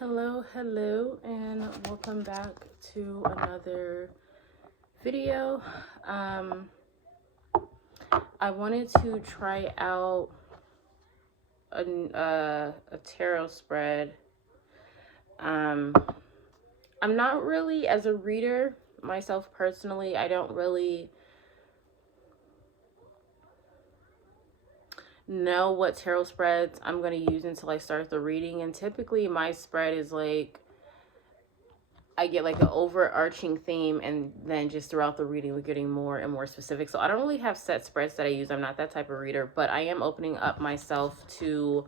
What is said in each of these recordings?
Hello, and welcome back to another video. I wanted to try out a tarot spread. I'm not really, as a reader myself personally, I don't really know what tarot spreads I'm going to use until I start the reading, and typically my spread is like I get like an overarching theme, and then just throughout the reading we're getting more and more specific. So I don't really have set spreads that I use. I'm not that type of reader, but I am opening up myself to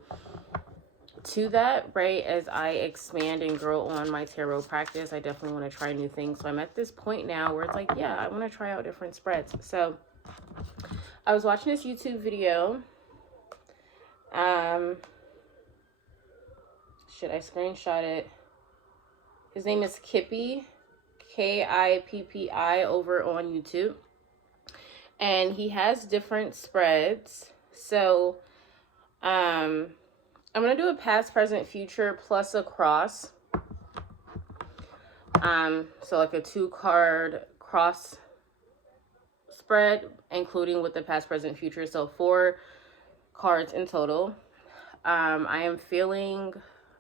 that, right? As I expand and grow on my tarot practice, I definitely want to try new things. So I'm at this point now where it's like, yeah, I want to try out different spreads. So I was watching this YouTube video. Should I screenshot it? His name is Kippi, Kippi, over on YouTube. And he has different spreads. So, I'm going to do a past, present, future plus a cross. So like a 2-card cross spread, including with the past, present, future. So 4 cards in total. I am feeling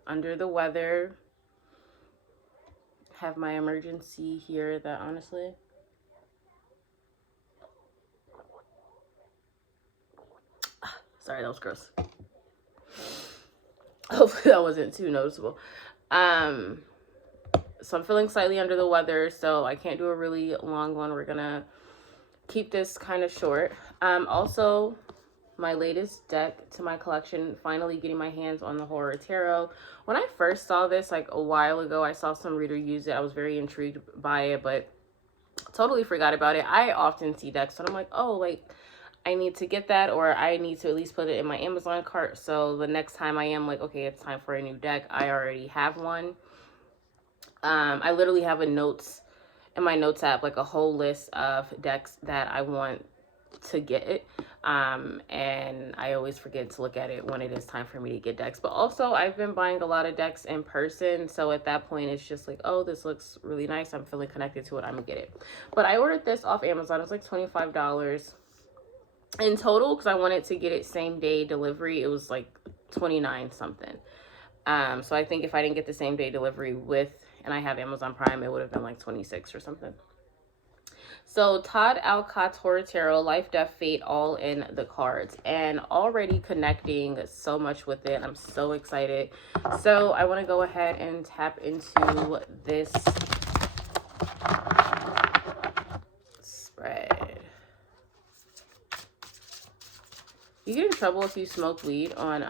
under the weather. Have my emergency here that honestly sorry, that was gross. Hopefully that wasn't too noticeable. So I'm feeling slightly under the weather, so I can't do a really long one. We're gonna keep this kind of short. Also, my latest deck to my collection, finally getting my hands on the Horror Tarot. When I first saw this like a while ago, I saw some reader use it. I was very intrigued by it, but totally forgot about it. I often see decks and I'm like, oh, like I need to get that, or I need to at least put it in my Amazon cart, so the next time I am like, okay, it's time for a new deck, I already have one. I literally have in my notes app, like a whole list of decks that I want to get it, and I always forget to look at it when it is time for me to get decks. But also I've been buying a lot of decks in person, so at that point it's just like, oh, this looks really nice, I'm feeling connected to it, I'm gonna get it. But I ordered this off Amazon. It was like $25 in total because I wanted to get it same day delivery. It was like 29 something. So I think if I didn't get the same day delivery and I have Amazon Prime, it would have been like 26 or something. So Todd Alcott's Horror Tarot, Life, Death, Fate, all in the cards, and already connecting so much with it. I'm so excited. So I want to go ahead and tap into this spread. You get in trouble if you smoke weed on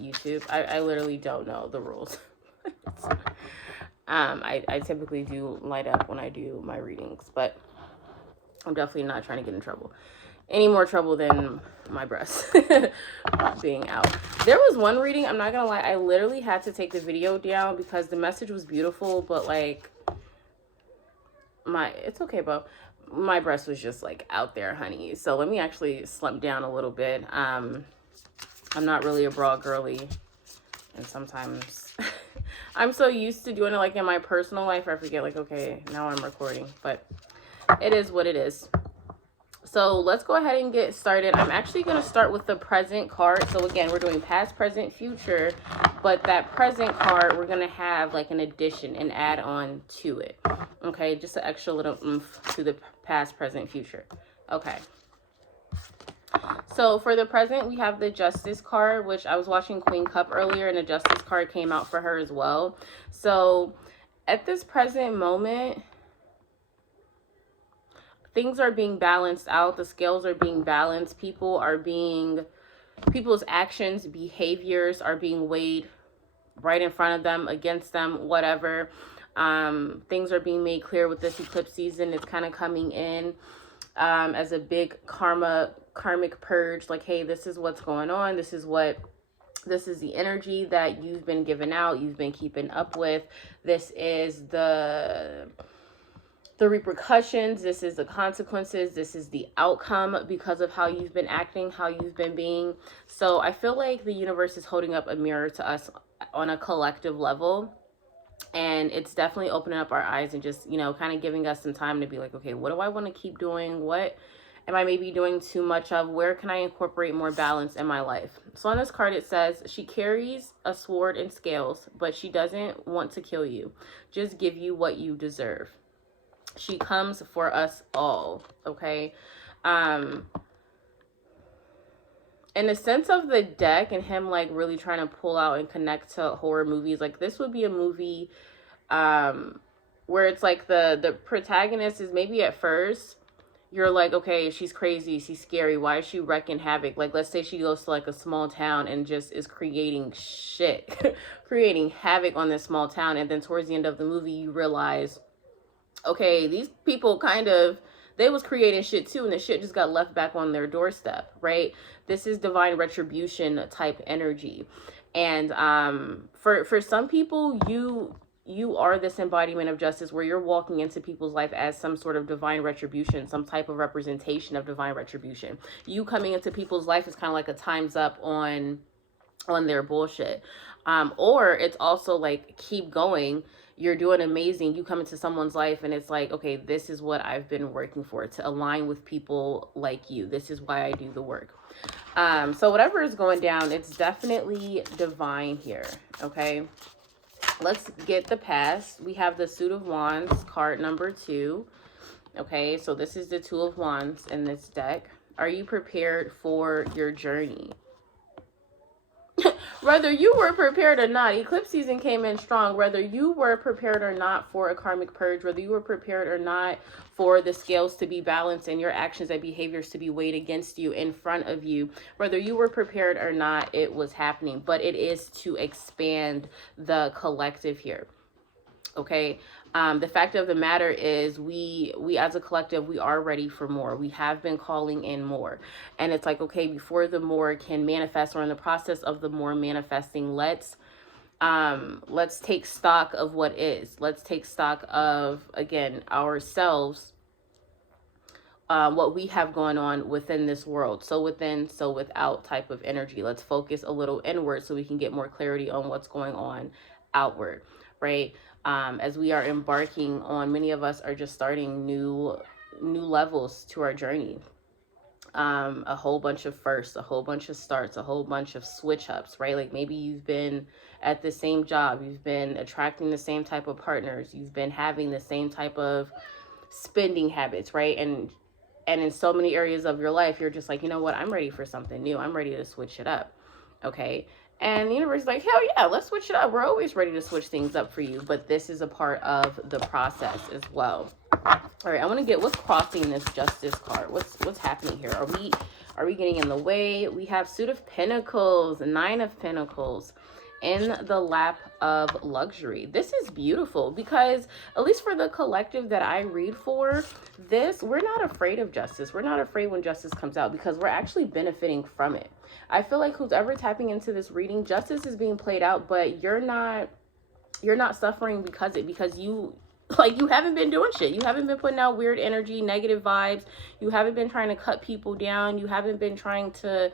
YouTube. I literally don't know the rules. I typically do light up when I do my readings, but I'm definitely not trying to get in trouble. Any more trouble than my breasts being out. There was one reading, I'm not gonna lie, I literally had to take the video down because the message was beautiful, but like it's okay, bro. My breast was just like out there, honey. So let me actually slump down a little bit. I'm not really a bra girly, and sometimes I'm so used to doing it like in my personal life, I forget like, okay, now I'm recording, but it is what it is. So let's go ahead and get started. I'm actually going to start with the present card. So again, we're doing past, present, future, but that present card, we're going to have like an addition, an add-on to it. Okay, just an extra little oomph to the past, present, future. Okay. So for the present, we have the Justice card, which I was watching Queen Cup earlier, and the Justice card came out for her as well. So at this present moment, things are being balanced out. The scales are being balanced. People's actions, behaviors are being weighed right in front of them, against them, whatever. Things are being made clear with this eclipse season. It's kind of coming in as a big karmic purge. Like, hey, this is what's going on. This is the energy that you've been given out, you've been keeping up with. This is the repercussions, this is the consequences, this is the outcome because of how you've been acting, how you've been being. So I feel like the universe is holding up a mirror to us on a collective level. And it's definitely opening up our eyes and just, you know, kind of giving us some time to be like, okay, what do I want to keep doing? What am I maybe doing too much of? Where can I incorporate more balance in my life? So on this card, it says, she carries a sword and scales, but she doesn't want to kill you. Just give you what you deserve. She comes for us all, okay? In the sense of the deck and him like really trying to pull out and connect to horror movies, like this would be a movie where it's like the protagonist is maybe at first you're like, okay, she's crazy, she's scary, why is she wrecking havoc? Like, let's say she goes to like a small town and just is creating shit creating havoc on this small town, and then towards the end of the movie you realize, okay, these people kind of, they was creating shit too, and the shit just got left back on their doorstep, right? This is divine retribution type energy. And for some people, you are this embodiment of justice where you're walking into people's life as some sort of divine retribution, some type of representation of divine retribution. You coming into people's life is kind of like a time's up on their bullshit. Or it's also like, keep going, you're doing amazing, you come into someone's life and it's like, okay, this is what I've been working for, to align with people like you, this is why I do the work. So whatever is going down, it's definitely divine here, okay? Let's get the past. We have the Suit of Wands, card number 2. Okay, so this is the 2 of Wands in this deck. Are you prepared for your journey? Whether you were prepared or not, eclipse season came in strong. Whether you were prepared or not for a karmic purge, whether you were prepared or not for the scales to be balanced and your actions and behaviors to be weighed against you, in front of you, whether you were prepared or not, it was happening. But it is to expand the collective here. Okay. The fact of the matter is we as a collective, we are ready for more. We have been calling in more, and it's like, okay, before the more can manifest, or in the process of the more manifesting, let's take stock of what is. Let's take stock of, again, ourselves, what we have going on within this world. So within, so without type of energy. Let's focus a little inward so we can get more clarity on what's going on outward, right? As we are embarking on, many of us are just starting new levels to our journey. A whole bunch of firsts, a whole bunch of starts, a whole bunch of switch ups, right? Like maybe you've been at the same job, you've been attracting the same type of partners, you've been having the same type of spending habits, right? And in so many areas of your life, you're just like, you know what, I'm ready for something new. I'm ready to switch it up. Okay. And the universe is like, hell yeah, let's switch it up. We're always ready to switch things up for you. But this is a part of the process as well. All right, I want to get what's crossing this Justice card. What's happening here? Are we getting in the way? We have Suit of Pentacles, 9 of Pentacles in the lap of luxury. This is beautiful because, at least for the collective that I read for, this, we're not afraid of justice. We're not afraid when justice comes out because we're actually benefiting from it. I feel like who's ever tapping into this reading, justice is being played out, but you're not suffering because you, like, you haven't been doing shit. You haven't been putting out weird energy, negative vibes. You haven't been trying to cut people down. You haven't been trying to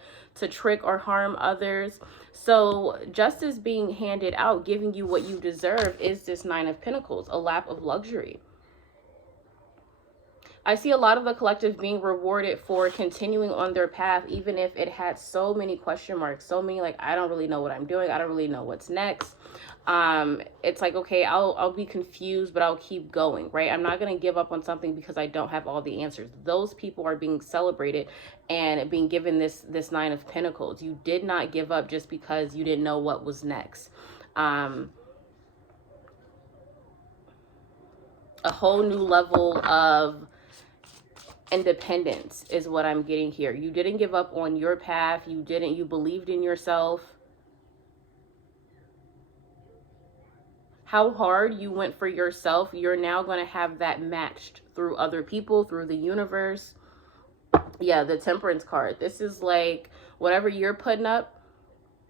trick or harm others. So justice being handed out, giving you what you deserve, is this 9 of Pentacles, a lap of luxury. I see a lot of the collective being rewarded for continuing on their path, even if it had so many question marks, so many, like, I don't really know what I'm doing. I don't really know what's next. It's like, okay, I'll be confused, but I'll keep going, right? I'm not going to give up on something because I don't have all the answers. Those people are being celebrated and being given this 9 of Pentacles. You did not give up just because you didn't know what was next. A whole new level of independence is what I'm getting here. You didn't give up on your path. You believed in yourself. How hard you went for yourself, you're now going to have that matched through other people, through the universe. Yeah, the Temperance card. This is like, whatever you're putting up,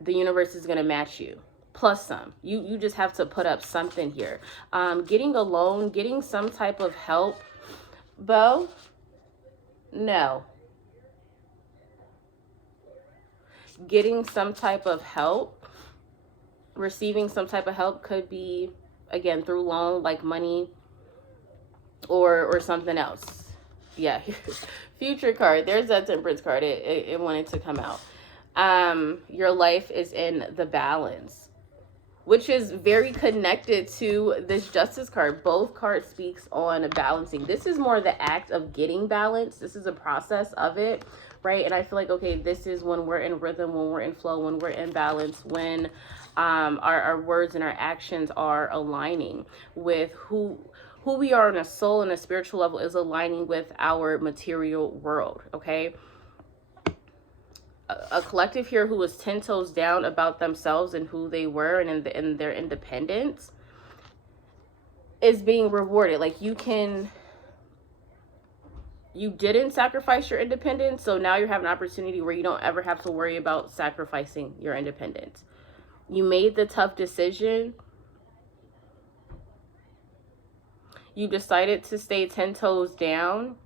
the universe is going to match you. Plus some. You just have to put up something here. Getting a loan, getting some type of help. Bo, no. Getting some type of help, receiving some type of help could be again, through loan, like money or something else. Yeah, future card. There's that Temperance card. It wanted to come out. Your life is in the balance, which is very connected to this Justice card. Both cards speaks on balancing. This is more the act of getting balance. This is a process of it, right? And I feel like, okay, this is when we're in rhythm, when we're in flow, when we're in balance, when our words and our actions are aligning with who we are on a soul and a spiritual level, is aligning with our material world, okay? A collective here who was 10 toes down about themselves and who they were and in their independence is being rewarded. Like, you didn't sacrifice your independence, so now you have an opportunity where you don't ever have to worry about sacrificing your independence. You made the tough decision. You decided to stay 10 toes down.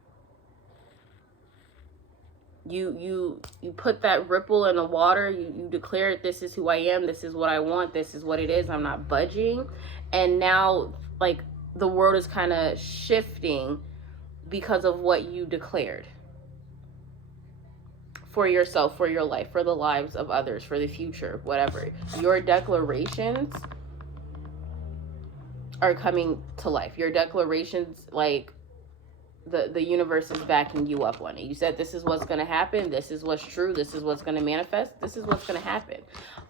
You put that ripple in the water. You declared, this is who I am. This is what I want. This is what it is. I'm not budging. And now, like, the world is kind of shifting because of what you declared for yourself, for your life, for the lives of others, for the future, whatever. Your declarations are coming to life. Your declarations, like, the universe is backing you up on it. You said, this is what's going to happen. This is what's true. This is what's going to manifest. This is what's going to happen.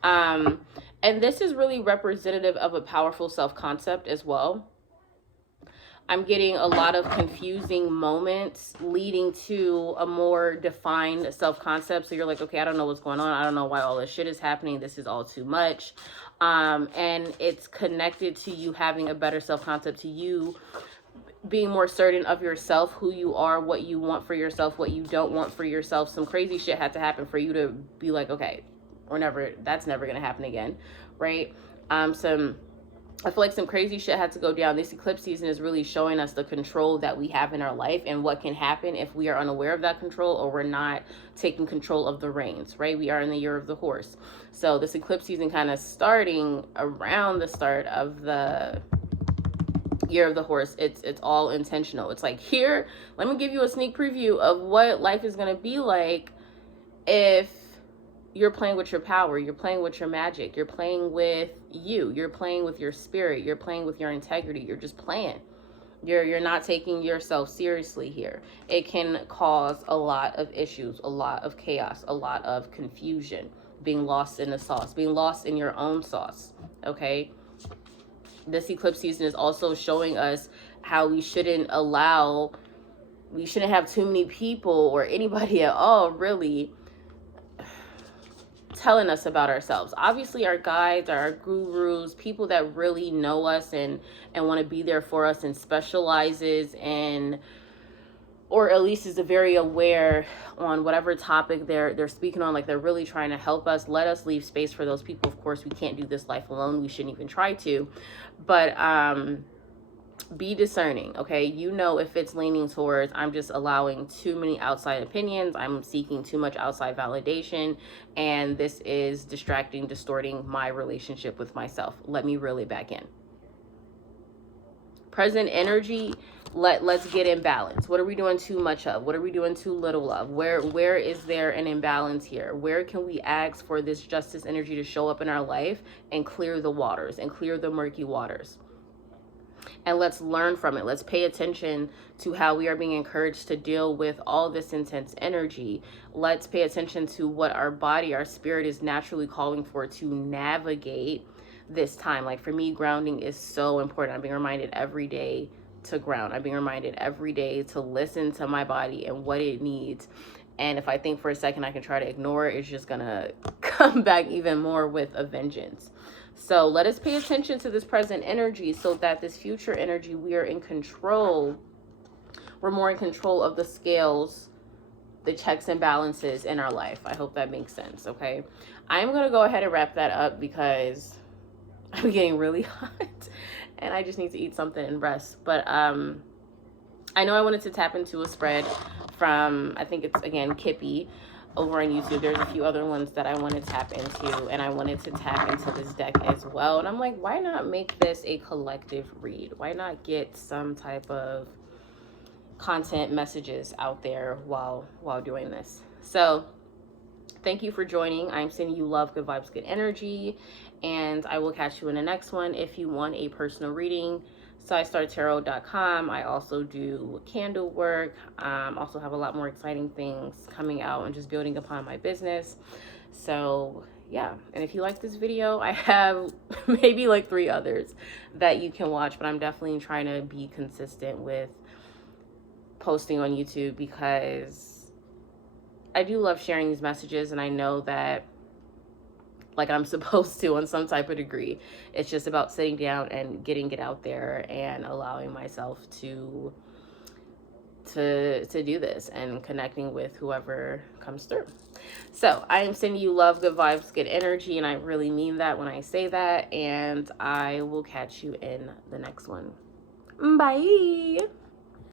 And this is really representative of a powerful self-concept as well. I'm getting a lot of confusing moments leading to a more defined self-concept. So you're like, okay, I don't know what's going on. I don't know why all this shit is happening. This is all too much. And it's connected to you having a better self-concept, to you being more certain of yourself, who you are, what you want for yourself, what you don't want for yourself. Some crazy shit had to happen for you to be like, okay, that's never going to happen again, right? I feel like some crazy shit had to go down. This eclipse season is really showing us the control that we have in our life and what can happen if we are unaware of that control, or we're not taking control of the reins, right? We are in the year of the horse. So this eclipse season kind of starting around the start of the year of the horse. It's all intentional. It's like, here, let me give you a sneak preview of what life is going to be like if you're playing with your power, you're playing with your magic, you're playing with you're playing with your spirit, you're playing with your integrity, you're just playing. You're not taking yourself seriously here. It can cause a lot of issues, a lot of chaos, a lot of confusion, being lost in the sauce, being lost in your own sauce, okay? This eclipse season is also showing us how we shouldn't have too many people or anybody at all really telling us about ourselves. Obviously, our guides, our gurus, people that really know us and want to be there for us and specializes in, or at least is very aware on whatever topic they're speaking on, like they're really trying to help us. Let us leave space for those people. Of course, we can't do this life alone. We shouldn't even try to. But be discerning, okay? You know if it's leaning towards, I'm just allowing too many outside opinions, I'm seeking too much outside validation, and this is distracting, distorting my relationship with myself. Let me reel it back in. Present energy, let's get in balance. What are we doing too much of? What are we doing too little of? Where is there an imbalance here? Where can we ask for this justice energy to show up in our life and clear the waters and clear the murky waters? And let's learn from it. Let's pay attention to how we are being encouraged to deal with all this intense energy. Let's pay attention to what our body, our spirit is naturally calling for to navigate this time. Like for me, grounding is so important. I'm being reminded every day to ground. I'm being reminded every day to listen to my body and what it needs. And if I think for a second I can try to ignore it, it's just gonna come back even more with a vengeance. So let us pay attention to this present energy so that this future energy, we are in control. We're more in control of the scales, the checks and balances in our life. I hope that makes sense, okay? I'm going to go ahead and wrap that up because I'm getting really hot and I just need to eat something and rest. But I know I wanted to tap into a spread from, I think it's, again, Kippy. over on YouTube. There's a few other ones that I want to tap into, and I wanted to tap into this deck as well. And I'm like, why not make this a collective read? Why not get some type of content messages out there while doing this? So thank you for joining. I'm sending you love, good vibes, good energy, and I will catch you in the next one. If you want a personal reading, SideStarTarot.com. I also do candle work. Also have a lot more exciting things coming out and just building upon my business. So yeah, and if you like this video, I have maybe like 3 others that you can watch, but I'm definitely trying to be consistent with posting on YouTube because I do love sharing these messages, and I know that like I'm supposed to on some type of degree. It's just about sitting down and getting it out there and allowing myself to do this and connecting with whoever comes through. So I am sending you love, good vibes, good energy, and I really mean that when I say that, and I will catch you in the next one. Bye.